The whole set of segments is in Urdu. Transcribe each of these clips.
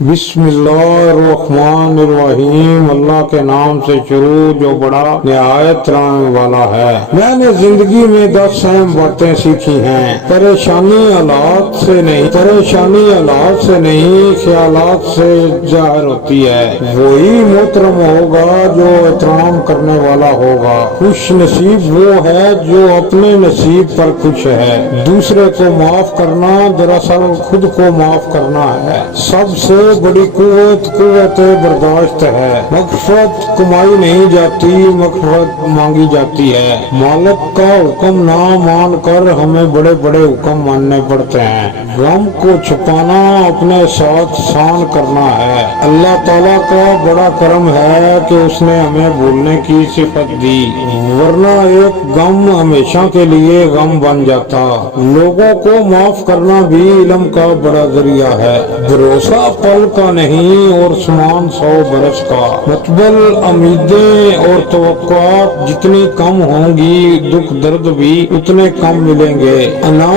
بسم اللہ الرحمن الرحیم، اللہ کے نام سے شروع جو بڑا نہایت رحم والا ہے۔ میں نے زندگی میں 10 اہم باتیں سیکھی ہیں۔ پریشانی حالات سے نہیں خیالات سے ظاہر ہوتی ہے۔ وہی محترم ہوگا جو احترام کرنے والا ہوگا۔ خوش نصیب وہ ہے جو اپنے نصیب پر خوش ہے۔ دوسرے کو معاف کرنا دراصل خود کو معاف کرنا ہے۔ سب سے بڑی قوت برداشت ہے۔ مغفرت کمائی نہیں جاتی، مغفرت مانگی جاتی ہے۔ مالک کا حکم نہ مان کر ہمیں بڑے بڑے حکم ماننے پڑتے ہیں۔ غم کو چھپانا اپنے ساتھ سان کرنا ہے۔ اللہ تعالیٰ کا بڑا کرم ہے کہ اس نے ہمیں بھولنے کی صفت دی، ورنہ ایک غم ہمیشہ کے لیے غم بن جاتا۔ لوگوں کو معاف کرنا بھی علم کا بڑا ذریعہ ہے۔ بھروسہ پل کا نہیں اور سمان 100 برس کا۔ متبل امیدیں اور توقعات جتنی کم ہوں گی، دکھ درد بھی اتنے کم ملیں گے۔ انا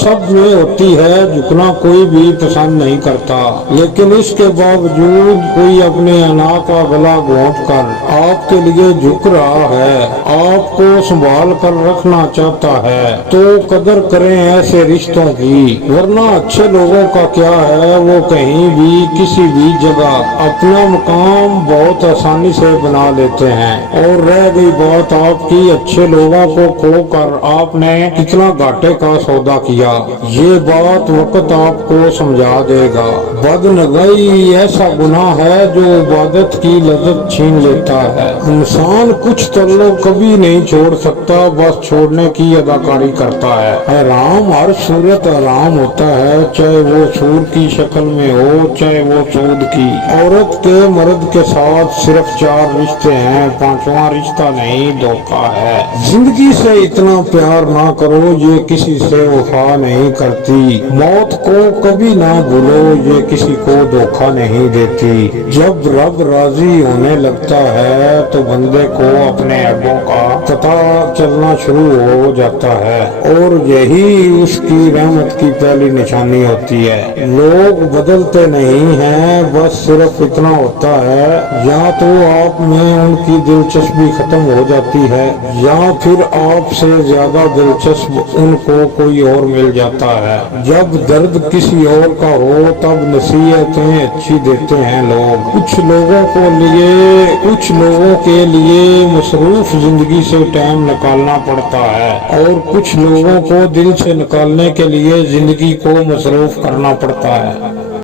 سب میں ہوتی ہے، جھکنا کوئی بھی پسند نہیں کرتا، لیکن اس کے باوجود کوئی اپنے انا کا گلا گھونٹ کر آپ کے لیے جھک رہا ہے، آپ کو سنبھال کر رکھنا چاہتا ہے، تو قدر کریں ایسے رشتوں کی۔ ورنہ اچھے لوگوں کا کیا ہے، وہ کہیں بھی کسی بھی جگہ اپنا مقام بہت آسانی سے بنا لیتے ہیں۔ اور رہ گئی بات آپ کی، اچھے لوگوں کو کھو کر آپ نے کتنا گھاٹے کا سودا کیا، یہ بات وقت آپ کو سمجھا دے گا۔ بدنگائی ایسا گناہ ہے جو عبادت کی لذت چھین لیتا ہے۔ انسان کچھ تعلق کبھی نہیں چھوڑ سکتا، بس چھوڑنے کی اداکاری کرتا ہے۔ حرام ہر صورت حرام ہوتا ہے، چاہے وہ سور کی شکل میں ہو چاہے وہ سود کی۔ عورت کے مرد کے ساتھ صرف 4 رشتے ہیں، 5واں رشتہ نہیں دھوکہ ہے۔ زندگی سے اتنا پیار نہ کرو، یہ کسی سے وفا نہیں کرتی۔ موت کو کبھی نہ بھولو، یہ کسی کو دھوکہ نہیں دیتی۔ جب رب راضی ہونے لگتا ہے تو بندے کو اپنے عیبوں کا پتہ چلنا شروع ہو جاتا ہے، اور یہی اس کی رحمت کی پہلی نشانی ہوتی ہے۔ لوگ بدلتے نہیں ہیں، بس صرف اتنا ہوتا ہے یا تو آپ میں ان کی دلچسپی ختم ہو جاتی ہے یا پھر آپ سے زیادہ دلچسپ ان کو کوئی اور مل جاتا ہے۔ جب درد کسی اور کا ہو تب نصیحتیں اچھی دیتے ہیں لوگ۔ کچھ لوگوں کے لیے مصروف زندگی سے ٹائم نکالنا پڑتا ہے، اور کچھ لوگوں کو دل سے نکالنے کے لیے زندگی کو مصروف کرنا پڑتا ہے۔